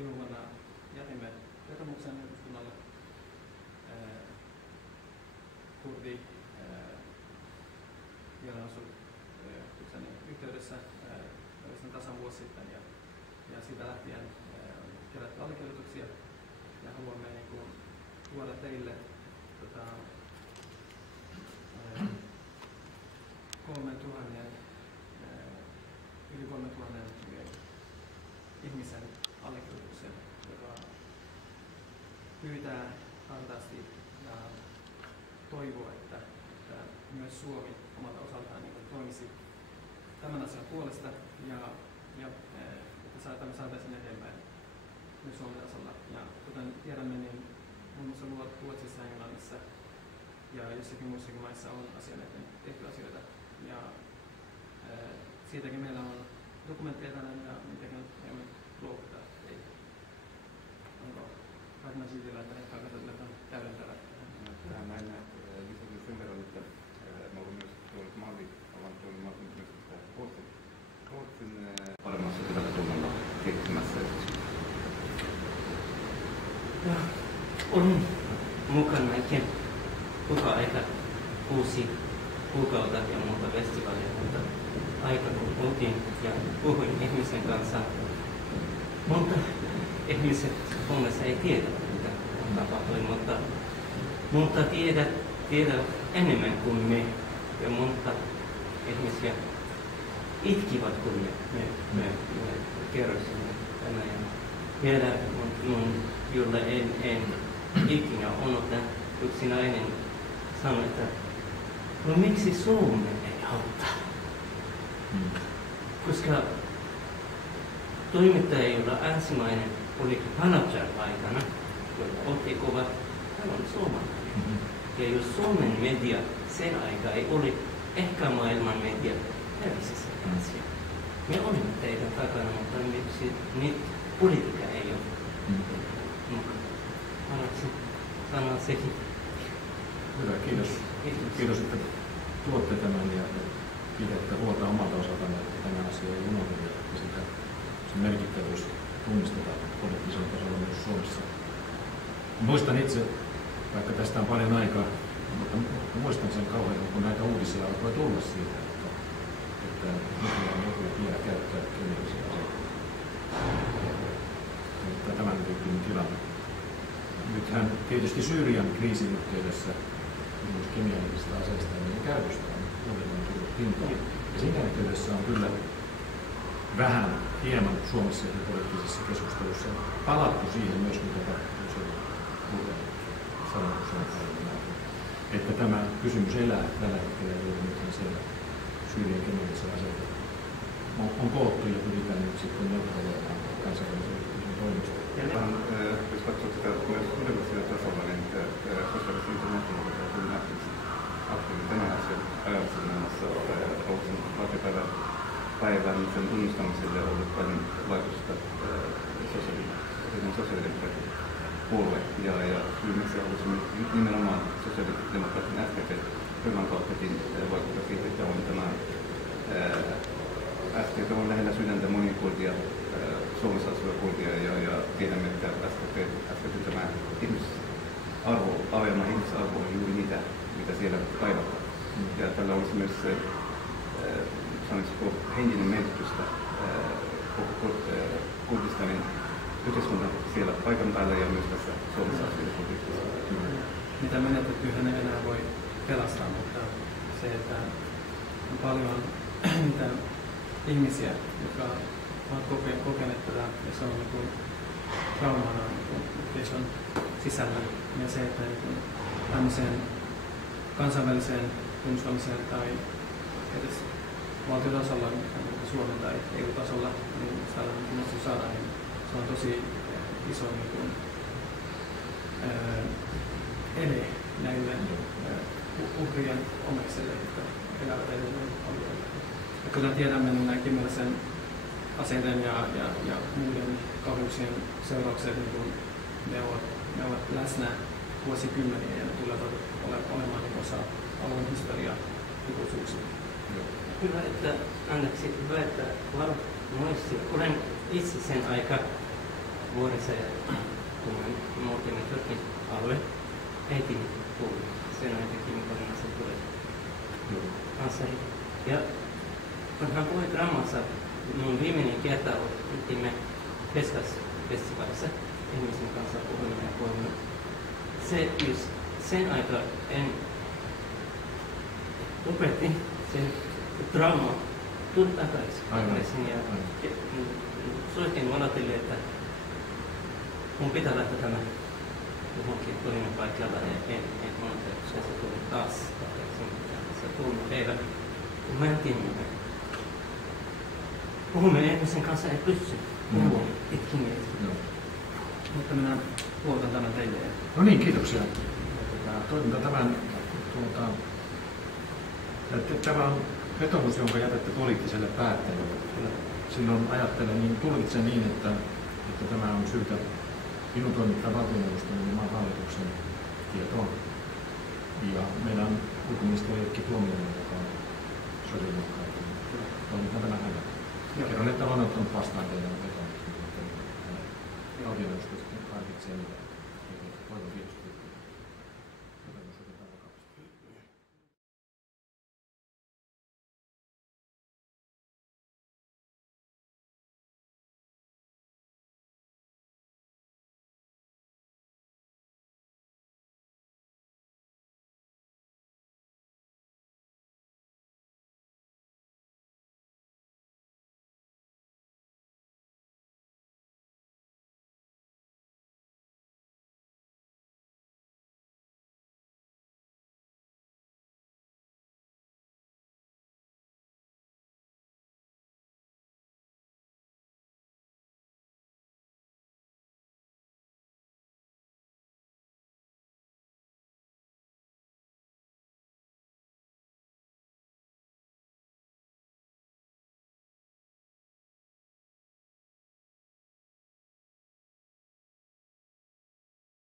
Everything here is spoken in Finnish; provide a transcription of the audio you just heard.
viime vuonna jätimme vetomuksen eduskunnalle kurdi mielenosoituksen yhteydessä tasan vuosi sitten ja siitä lähtien kerätty allekirjoituksia ja haluamme tuoda teille yli 3000 ihmisen allekirjoituksen, joka pyytää hartaasti ja toivoo, että myös Suomi omalta osaltaan toimisi tämän asian puolesta ja että me saataisiin eteenpäin myös Suomen tasolla. Ja kuten tiedämme, niin muun muassa Ruotsissa ja Englannissa ja jossakin muissakin maissa on asian eteen tehty asioita. Ja siitäkin meillä on dokumentteja tänään ja miten me luovuttaa teitä. Onko Ragnar Syytilä, että ehkä aikaisemmin täydentävät? Tähän näin lisäksi sen verran, että me olemme myös tuolla Malli-alan myös Ruotsin paremmassa hyvällä tunnalla kehittämässä. Olin mukana ikään koko aika 6 kuukautta ja muuta festivaaleja, mutta aika kun oltiin ja puhuin ihmisen kanssa. Monta ihmiset Suomessa ei tiedä, mitä tapahtui, mutta tiedä enemmän kuin me. Ja monta ihmisiä itkivät, kun me kerrosimme tänään. Vielä jolle en ikinä onnota, yksi nainen sanoi, että no miksi Suomi ei auta? Koska toimittaja, jolla ensimmäinen oli Hanapjar-aikana, jolla otti kovat, hän on suomalainen. Ja jos Suomen media sen aika ei ole ehkä maailman media, hävisi se asia. Me olimme teidän takana, mutta nyt politiikka ei ole mukana. Haluaisin sanoa sekin. Hyvä, kiitos, että tuotte tämän ja pidätte huolta omalta osaltaan, että tämä asia ei unohdu ja sitä sen merkittävyys tunnistetaan poliittisella tasolla myös Suomessa. Muistan itse, vaikka tästä on paljon aikaa, mutta muistan sen kauhean, kun näitä uutisia alkoi tulla siitä, että nykyään joku vielä käyttää kemiallisia aseita. Mutta tämän tyyppinen tilanne. Nythän tietysti Syyrian kriisin yhteydessä myös kemiallisista aseista ja niiden käytöstä on uudelleen tullut hintaan. Ja siinä yhteydessä on kyllä vähän hieman Suomessa ja poliittisessa keskustelussa palattu siihen myös, mitä tapahtui että tämä kysymys elää tällä hetkellä juuri nyt siellä Syyrian kemiallisia aseita on koottu ja pyritään nyt sitten neutraloimaan kansainvälisen yhteisön toimesta. Jos katsoo sitä myös yleisellä tasolla, niin sosiaalisen internationaalisen on aktiivisesti tämän asian ajatuksessa Ruotsin valtiopäivän sen tunnustamiselle on ollut paljon vaikutusta sosiaalidemokraatin puolue ja viimeksi haluaisimme nimenomaan sosiaalidemokraatin SDP-ryhmän kauttakin vaikuttaa siitä, että on tämä SDP on lähellä sydäntä monia kurdia, Suomessa asuvia kurdia ja tiedämme, että SDP tämä ihmisarvo, aiemman ihmisarvo on juuri mitä siellä kaivataan. Ja tällä olisi myös se, sanoisiko, henkinen merkitystä koko Kurdistanin yhteiskunnan siellä paikan päällä ja myös tässä Suomessa asuvia politiikassa. Mitä menetettyhän ei enää voi pelastaa, mutta se, että on paljon niitä ihmisiä, jotka ovat kokeneet tätä, ja se on traumana yhteisön sisällä. Ja se, että tämmöiseen kansainväliseen tunnustamiseen tai edes valtiotasolla, Suomen tai EU-tasolla, niin tällainen tunnustus saadaan, niin se on tosi iso ele näille uhrien omaisille, jotka elävät edelleen alueella. Ja kuten tiedämme, niin nämä kemiallisen aseiden ja muiden kauheuksien seuraukset, niin ne ovat läsnä vuosikymmeniä ja ne tulevat olemaan osa alueen historiaa ikuisuuksia. Hyvä, että anteeksi, hyvä, että muisti. Olen itse sen aika vuodessa, kun me muutimme Turkin alue, äitini tuli. Sen aikakin Kimikorin se tuli kanssa. Ja kun hän puhui draamassa, mun viimeinen kerta oltimme Peskas-festivaalissa ihmisen kanssa puhumme. Se just sen aikaa en opetin sen draama tuli takaisin ja soitin Valatille, että mun pitää lähteä tämä johonkin toinen paikalla ja en monta, koska se tuli taas takaisin. Se tuli päivä, kun mentiin puhumme ihmisen kanssa, ei pysty puhumaan itkin. Mutta minä luotan tämän teille. No niin, kiitoksia. Toiminta tämän tämä on vetomus, jonka jätätte poliittiselle päättäjälle. Silloin ajattelen, niin tulkitsen niin, että tämä on syytä minun toimittaa valtioneuvoston ja maan hallituksen tietoon. Ja meidän ulkoministeri Erkki Tuomioinen, joka on sosiaalidemokraatti, toimittaa tämän hänelle. Kerron, että olen ottanut vastaan teidän vetomusta. Valtioneuvosto sitten harkitsee niitä. Toivon tietysti.